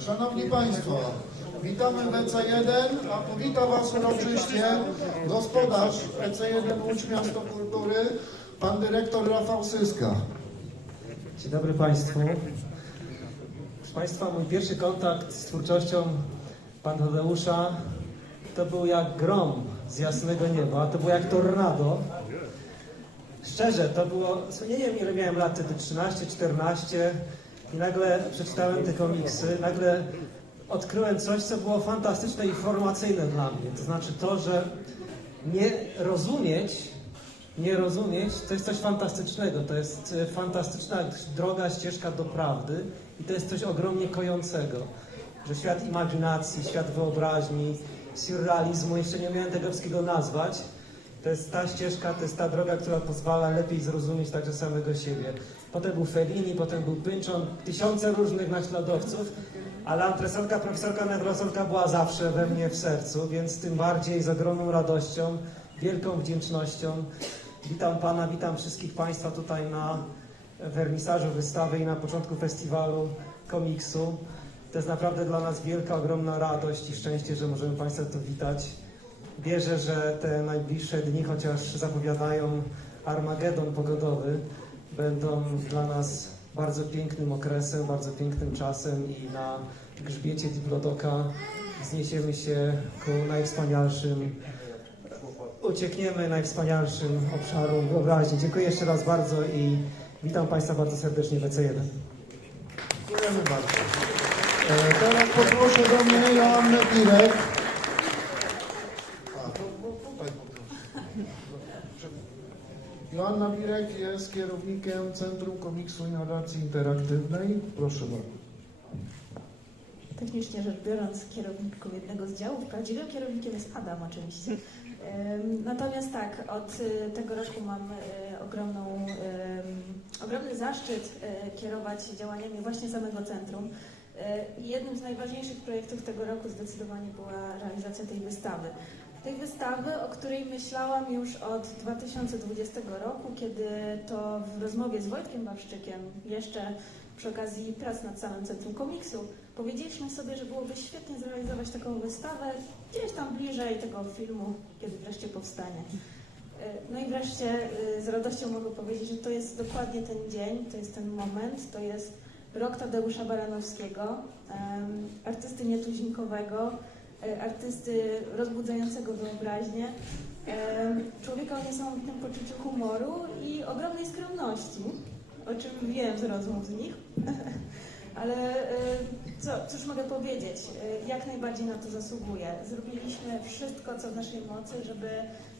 Szanowni Państwo, witamy w EC1, a powita Was uroczyście gospodarz EC1 Łódź Miasto Kultury, pan dyrektor Rafał Syska. Dzień dobry Państwu. Proszę Państwa, mój pierwszy kontakt z twórczością Pan Tadeusza to był jak grom z jasnego nieba, to było jak tornado. Szczerze, to było, nie wiem ile miałem lat wtedy, 13, 14 i nagle przeczytałem te komiksy, nagle odkryłem coś, co było fantastyczne i formacyjne dla mnie. To znaczy to, że nie rozumieć nie rozumieć, to jest coś fantastycznego. To jest e, fantastyczna droga, ścieżka do prawdy i to jest coś ogromnie kojącego. Że świat imaginacji, świat wyobraźni, surrealizmu, jeszcze nie miałem tego wszystkiego nazwać. To jest ta ścieżka, to jest ta droga, która pozwala lepiej zrozumieć także samego siebie. Potem był Fellini, potem był Pynchon, tysiące różnych naśladowców, ale antresorka, profesorka Negrosolka była zawsze we mnie w sercu, więc tym bardziej z ogromną radością, wielką wdzięcznością Witam Pana, witam wszystkich Państwa tutaj na wernisażu wystawy i na początku festiwalu komiksu. To jest naprawdę dla nas wielka, ogromna radość i szczęście, że możemy Państwa tu witać. Wierzę, że te najbliższe dni, chociaż zapowiadają Armagedon pogodowy, będą dla nas bardzo pięknym okresem, bardzo pięknym czasem i na grzbiecie Diplodoka zniesiemy się ku najwspanialszym uciekniemy najwspanialszym obszarom wyobraźni. Dziękuję jeszcze raz bardzo i witam Państwa bardzo serdecznie w EC1. Dziękujemy bardzo. E, Teraz poproszę do mnie Joannę Pirek. A, to bo tutaj poproszę. Joanna Pirek jest kierownikiem Centrum Komiksu i Narracji Interaktywnej. Proszę bardzo. Technicznie rzecz biorąc, kierownikiem jednego z działów, prawdziwym kierownikiem jest Adam oczywiście. Natomiast tak, od y, tego roku mam y, ogromną, ogromny zaszczyt y, kierować działaniami właśnie samego centrum. Jednym z najważniejszych projektów tego roku zdecydowanie była realizacja tej wystawy. Tej wystawy, o której myślałam już od 2020 roku, kiedy to w rozmowie z Wojtkiem Wawrzykiem, jeszcze przy okazji prac nad samym Centrum Komiksu, powiedzieliśmy sobie, że byłoby świetnie zrealizować taką wystawę gdzieś tam bliżej tego filmu, kiedy wreszcie powstanie. Y, No i wreszcie y, z radością mogę powiedzieć, że to jest dokładnie ten dzień, to jest ten moment, to jest rok Tadeusza Baranowskiego, artysty nietuzinkowego, e, artysty rozbudzającego wyobraźnię, em, człowieka o niesamowitym poczuciu humoru i ogromnej skromności, o czym wiem z rozmów z nich. Ale e, co, cóż mogę powiedzieć? E, Jak najbardziej na to zasługuje. Zrobiliśmy wszystko, co w naszej mocy, żeby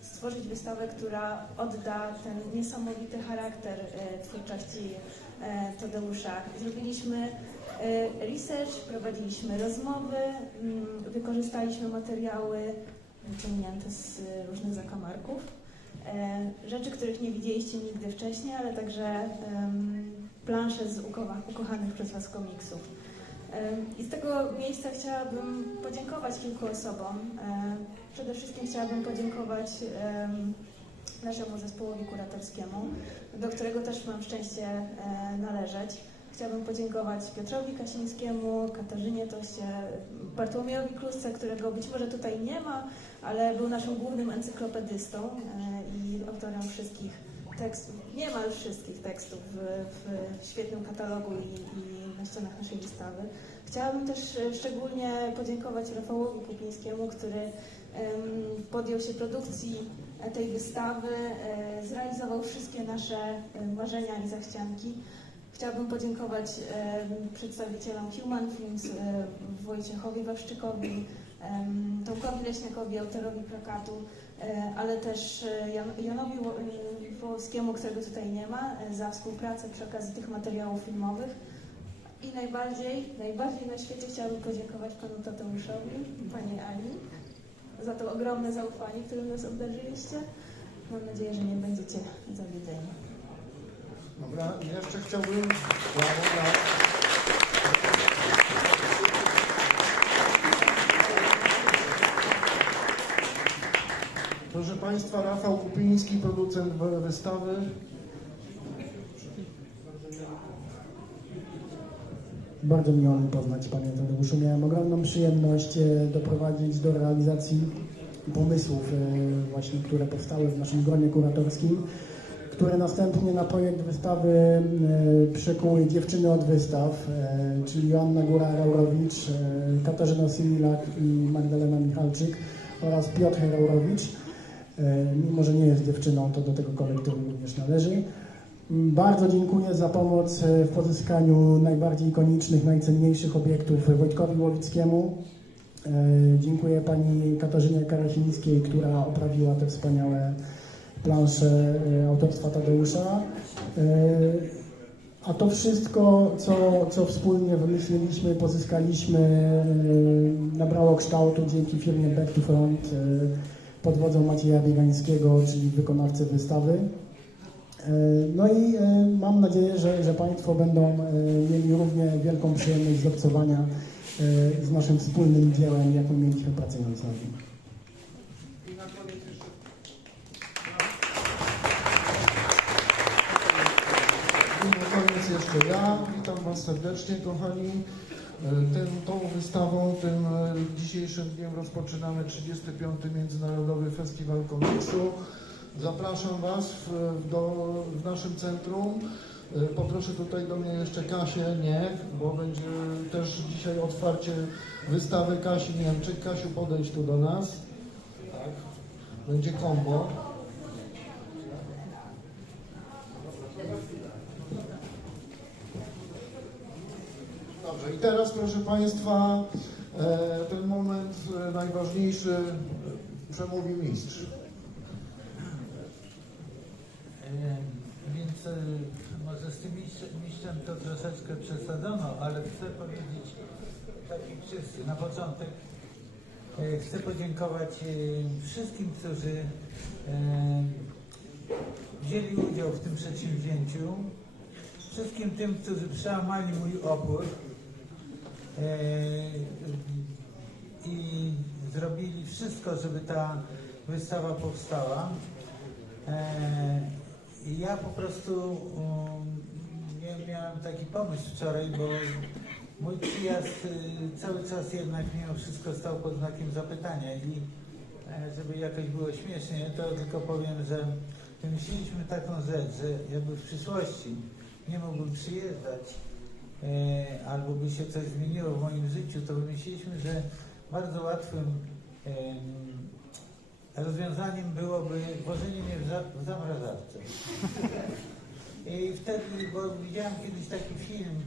stworzyć wystawę, która odda ten niesamowity charakter e, twórczości e, Tadeusza. Zrobiliśmy e, research, prowadziliśmy rozmowy, mm, wykorzystaliśmy materiały wyciągnięte z e, różnych zakamarków. E, Rzeczy, których nie widzieliście nigdy wcześniej, ale także plansze z ukocha- ukochanych przez Was komiksów. I z tego miejsca chciałabym podziękować kilku osobom. E, Przede wszystkim chciałabym podziękować em, naszemu zespołowi kuratorskiemu, do którego też mam szczęście e, należeć. Chciałabym podziękować Piotrowi Kasińskiemu, Katarzynie Toście, Bartłomiejowi Klusce, którego być może tutaj nie ma, ale był naszym głównym encyklopedystą e, i autorem wszystkich tekstów, niemal wszystkich tekstów w, w świetnym katalogu i, i na ścianach naszej wystawy. Chciałabym też e, szczególnie podziękować Rafałowi Kupińskiemu, który podjął się produkcji tej wystawy, e, zrealizował wszystkie nasze marzenia i zachcianki. Chciałabym podziękować przedstawicielom Human Films, Wojciechowi Wawrzykowi, Tomkowi Leśniakowi, autorowi plakatu, e, ale też e, Jan- Janowi Wo- Wołowskiemu, którego tutaj nie ma, e, za współpracę przy okazji tych materiałów filmowych. I najbardziej, najbardziej na świecie chciałabym podziękować panu Tadeuszowi, pani Ali, za to ogromne zaufanie, którym nas obdarzyliście. Mam nadzieję, że nie będziecie zawiedzeni. Dobra, jeszcze chciałbym... Brawo, brawo. Proszę Państwa, Rafał Kupiński, producent wy- wystawy. Bardzo miło mi poznać Panie Tadeuszu. Miałem ogromną przyjemność e, doprowadzić do realizacji pomysłów, e, właśnie, które powstały w naszym gronie kuratorskim, które następnie na projekt wystawy e, przykuły dziewczyny od wystaw, e, czyli Joanna Góra-Raurowicz, e, Katarzyna Symilak i Magdalena Michalczyk oraz Piotr Raurowicz. Mimo, że nie jest dziewczyną, to do tego kolektywu również należy. Bardzo dziękuję za pomoc w pozyskaniu najbardziej ikonicznych, najcenniejszych obiektów Wojtkowi Łowickiemu. Dziękuję pani Katarzynie Karasińskiej, która oprawiła te wspaniałe plansze e, autorstwa Tadeusza. E, A to wszystko, co, co wspólnie wymyśliliśmy, pozyskaliśmy, e, nabrało kształtu dzięki firmie Back to Front pod wodzą Macieja Biegańskiego, czyli wykonawcy wystawy. No i mam nadzieję, że, że Państwo będą mieli równie wielką przyjemność z obcowania z naszym wspólnym dziełem, jaką mieliśmy pracując nad nim. Jeszcze ja. Witam Was serdecznie, kochani. E, Tym, tą wystawą, tym e, dzisiejszym dniem rozpoczynamy 35. Międzynarodowy Festiwal Komiksu. Zapraszam Was w, do, w naszym centrum. E, Poproszę tutaj do mnie jeszcze Kasię Niech, bo będzie też dzisiaj otwarcie wystawy Kasi Niemczyk. Kasiu, podejdź tu do nas. Tak. Będzie kombo. Dobrze, i teraz proszę Państwa, e, ten moment e, najważniejszy e, przemówi mistrz. Więc może z tym mistrzem, to troszeczkę przesadzono, ale chcę powiedzieć tak jak wszyscy. Na początek chcę podziękować wszystkim, którzy wzięli udział w tym przedsięwzięciu, wszystkim tym, którzy przełamali mój opór i zrobili wszystko, żeby ta wystawa powstała. E, ja po prostu um, miałem taki pomysł wczoraj, bo mój przyjazd y, cały czas jednak mimo wszystko stał pod znakiem zapytania i e, żeby jakoś było śmiesznie, to tylko powiem, że wymyśliliśmy taką rzecz, że jakby w przyszłości nie mógłbym przyjeżdżać e, albo by się coś zmieniło w moim życiu, to wymyśliliśmy, że bardzo łatwym em, rozwiązaniem byłoby włożenie mnie w zamrażarce. I wtedy, bo widziałem kiedyś taki film,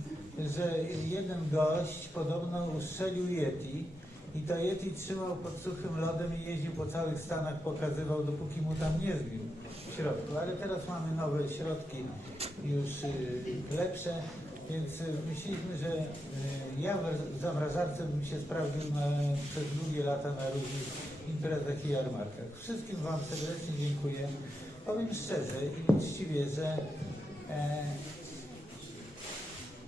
że jeden gość podobno ustrzelił Yeti i to Yeti trzymał pod suchym lodem i jeździł po całych Stanach, pokazywał, dopóki mu tam nie zbił w środku. Ale teraz mamy nowe środki już y, lepsze, więc y, myśleliśmy, że y, ja w zamrażarce bym się sprawdził na, przez długie lata na różnych imprezach i jarmarkach. Wszystkim Wam serdecznie dziękuję. Powiem szczerze i uczciwie, że e,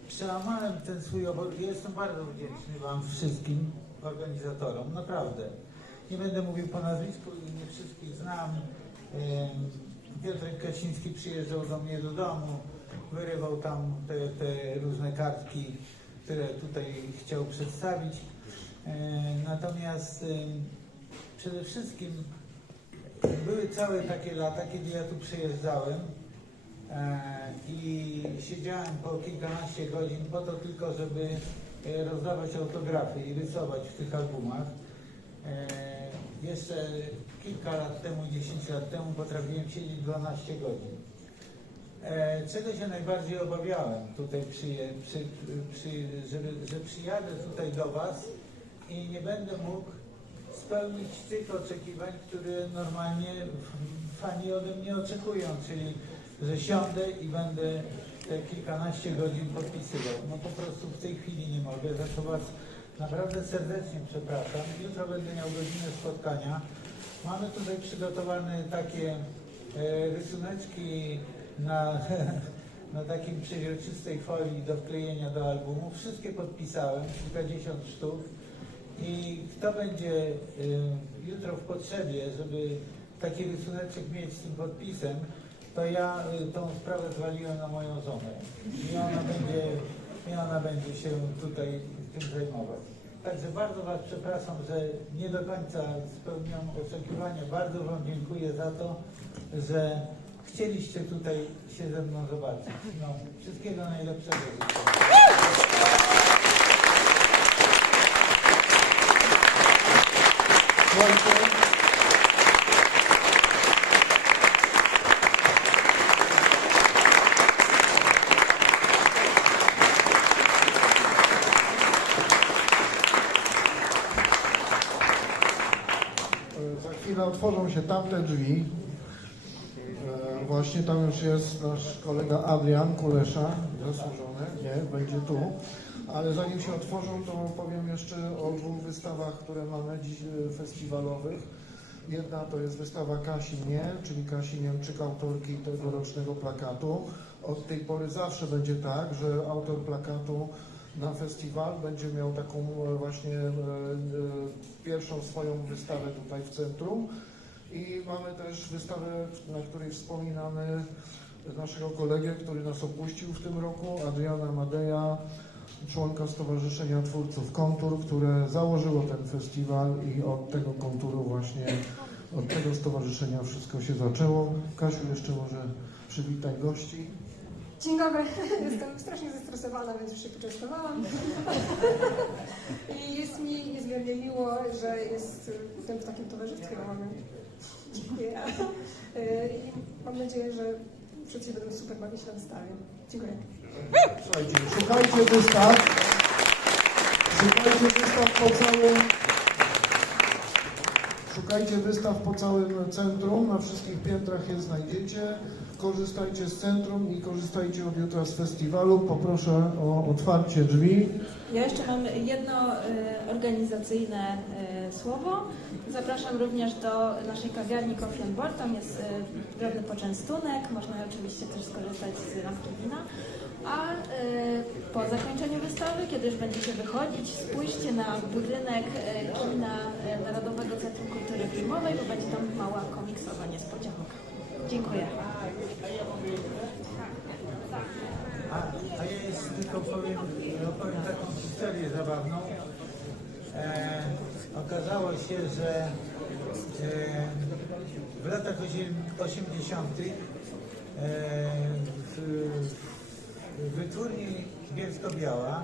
przełamałem ten swój obok. Jestem bardzo wdzięczny Wam wszystkim organizatorom, naprawdę. Nie będę mówił po nazwisku nie wszystkich znam. E, Piotrek przyjeżdżał do mnie do domu, wyrywał tam te, te różne kartki, które tutaj chciał przedstawić. E, natomiast e, przede wszystkim były całe takie lata, kiedy ja tu przyjeżdżałem e, i siedziałem po kilkanaście godzin po to tylko, żeby rozdawać autografy i rysować w tych albumach. Jeszcze kilka lat temu, 10 lat temu potrafiłem siedzieć 12 godzin. E, czego się najbardziej obawiałem tutaj, przyje, przy, przy, żeby, że przyjadę tutaj do Was i nie będę mógł spełnić tych oczekiwań, które normalnie fani ode mnie oczekują, czyli że siądę i będę te kilkanaście godzin podpisywał. No po prostu w tej chwili nie mogę, za co Was naprawdę serdecznie przepraszam. Jutro będę miał godzinę spotkania. Mamy tutaj przygotowane takie e, rysuneczki na, na takim przeźroczystej folii do wklejenia do albumu. Wszystkie podpisałem, kilkadziesiąt sztuk. I kto będzie y, jutro w potrzebie, żeby taki rysuneczek mieć z tym podpisem, to ja y, tą sprawę zwaliłem na moją żonę. I ona będzie i ona będzie się tutaj tym zajmować. Także bardzo Was przepraszam, że nie do końca spełniam oczekiwania. Bardzo Wam dziękuję za to, że chcieliście tutaj się ze mną zobaczyć. No, wszystkiego najlepszego Za chwilę otworzą się tamte drzwi. Właśnie tam już jest nasz kolega Adrian Kulesza, zasłużony, nie, będzie tu. Ale zanim się otworzą, to powiem jeszcze o dwóch wystawach, które mamy dziś e, festiwalowych. Jedna to jest wystawa Kasi Nie, czyli Kasi Niemczyk, autorki tegorocznego plakatu. Od tej pory zawsze będzie tak, że autor plakatu na festiwal będzie miał taką e, właśnie e, pierwszą swoją wystawę tutaj w centrum. I mamy też wystawę, na której wspominamy naszego kolegę, który nas opuścił w tym roku, Adriana Madeja, członka Stowarzyszenia Twórców Kontur, które założyło ten festiwal i od tego konturu właśnie, od tego stowarzyszenia wszystko się zaczęło. Kasiu, jeszcze może przywitaj gości. Dzień dobry, jestem strasznie zestresowana, więc już się poczęstowałam. I jest mi niezmiernie miło, że jest jestem w takim towarzystwie. Dziękuję. I mam nadzieję, że wszyscy będą super bawić na wystawie. Dziękuję. Słuchajcie, szukajcie wystaw. Szukajcie wystaw po całym. Szukajcie wystaw po całym centrum, na wszystkich piętrach je znajdziecie. Korzystajcie z centrum i korzystajcie od jutra z festiwalu. Poproszę o otwarcie drzwi. Ja jeszcze mam jedno y, organizacyjne y, słowo. Zapraszam również do naszej kawiarni Coffee and Board. Tam jest y, drobny poczęstunek. Można oczywiście też skorzystać z lampki wina. A po zakończeniu wystawy, kiedy już będziecie wychodzić, spójrzcie na budynek y, kina y, Narodowego Centrum Kultury Filmowej, bo będzie tam mała komiksowa niespodzianka. Dziękuję. A, a ja jeszcze tylko powiem, opowiem taką historię zabawną. E, okazało się, że e, w latach osiem- 80. E, w, w wytwórni Bielsko-Biała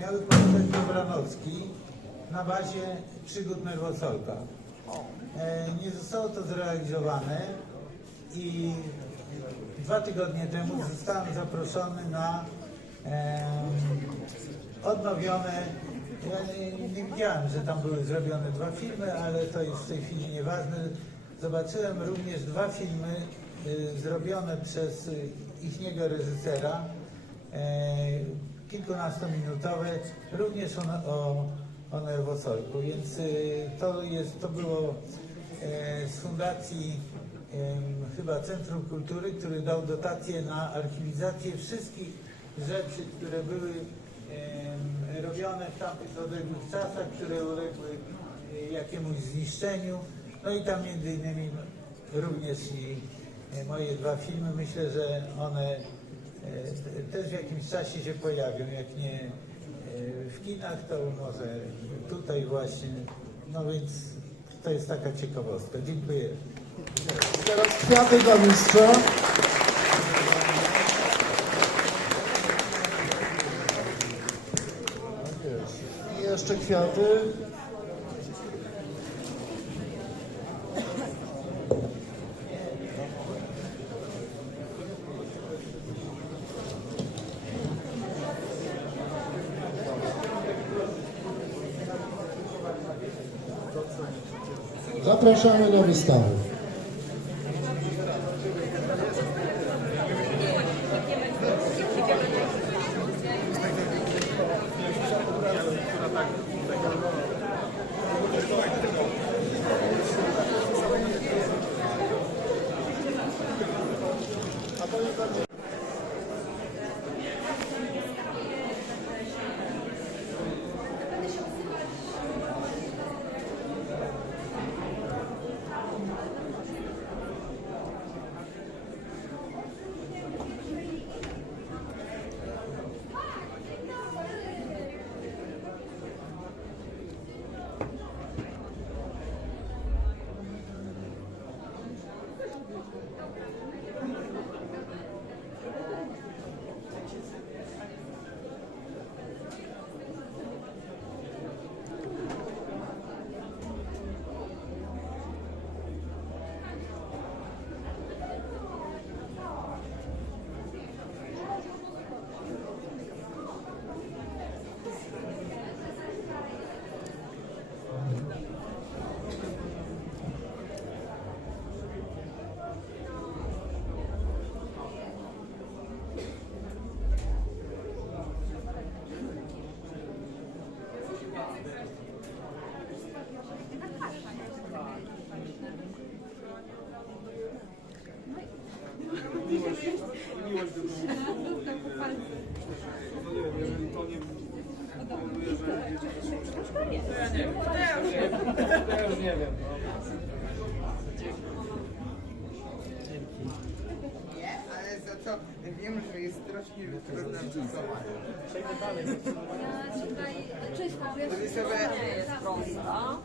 miały powstać Dobranocki na bazie przygód Nerwosolka. E, nie zostało to zrealizowane i dwa tygodnie temu zostałem zaproszony na odnowione. Ja nie, nie widziałem, że tam były zrobione dwa filmy, ale to jest w tej chwili nieważne. Zobaczyłem również dwa filmy y, zrobione przez y, ichniego reżysera, e, kilkunastominutowe, również o, o, o więc y, to, jest, to było e, z fundacji chyba Centrum Kultury, który dał dotację na archiwizację wszystkich rzeczy, które były robione w tamtych odległych czasach, które uległy e, jakiemuś zniszczeniu. No i tam między innymi również i e, moje dwa filmy. Myślę, że one też w jakimś czasie się pojawią. Jak nie e, w kinach, to może tutaj właśnie. No więc to jest taka ciekawostka. Dziękuję. Teraz kwiaty dla mistrza. Tak jeszcze kwiaty. Zapraszamy do wystawy. Nie, ale za to wiem, że jest strasznie trudno stosowanie. Ja tutaj czysto, wiesz, To jest sobie nie jest prosta.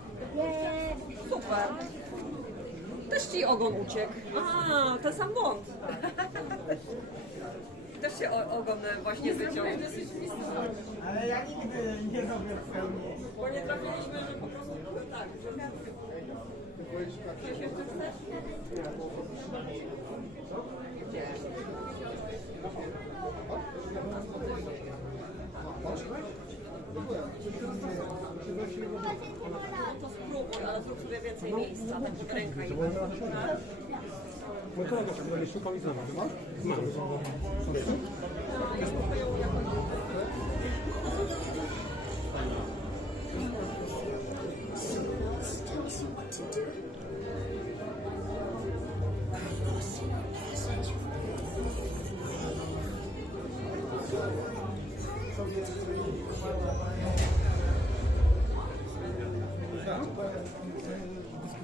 Super. Też ci ogon uciekł. A, ten sam błąd. Też się o- ogon właśnie wyciął. Ale ja nigdy nie robię w pełni. Bo nie trafiliśmy, że po prostu były tak, że... Coś jeszcze chcesz? To spróbuj, ale zrób sobie więcej miejsca, tak pod ręka i Mój kolega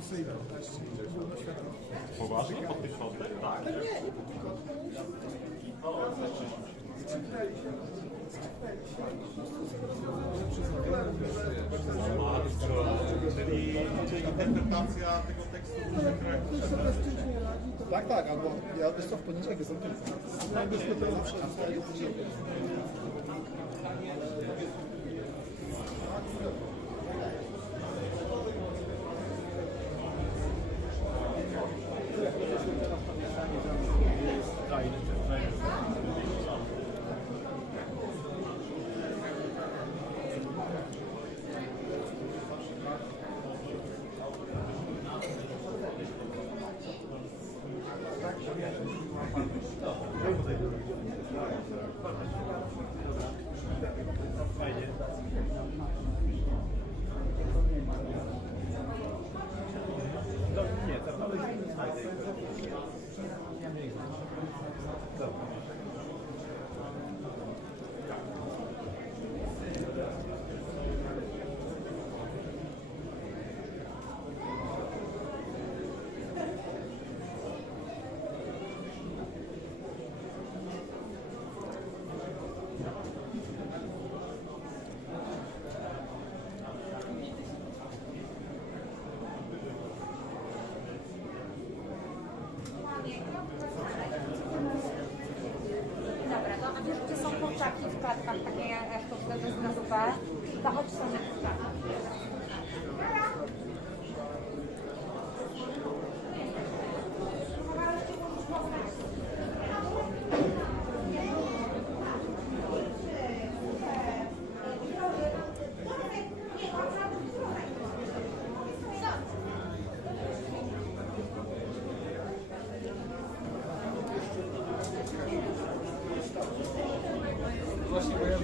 się będzie szukał i znalazł. Mam. Czyli, czyli interpretacja tego tekstu. Tak, tak, albo ja wiesz co, w poniedziałek jestem tylko. Nie, tak, ale znajdę. Dobra, no a wiesz, gdzie są kurczaki w klatkach, takie jak to wtedy Właśnie, bo ja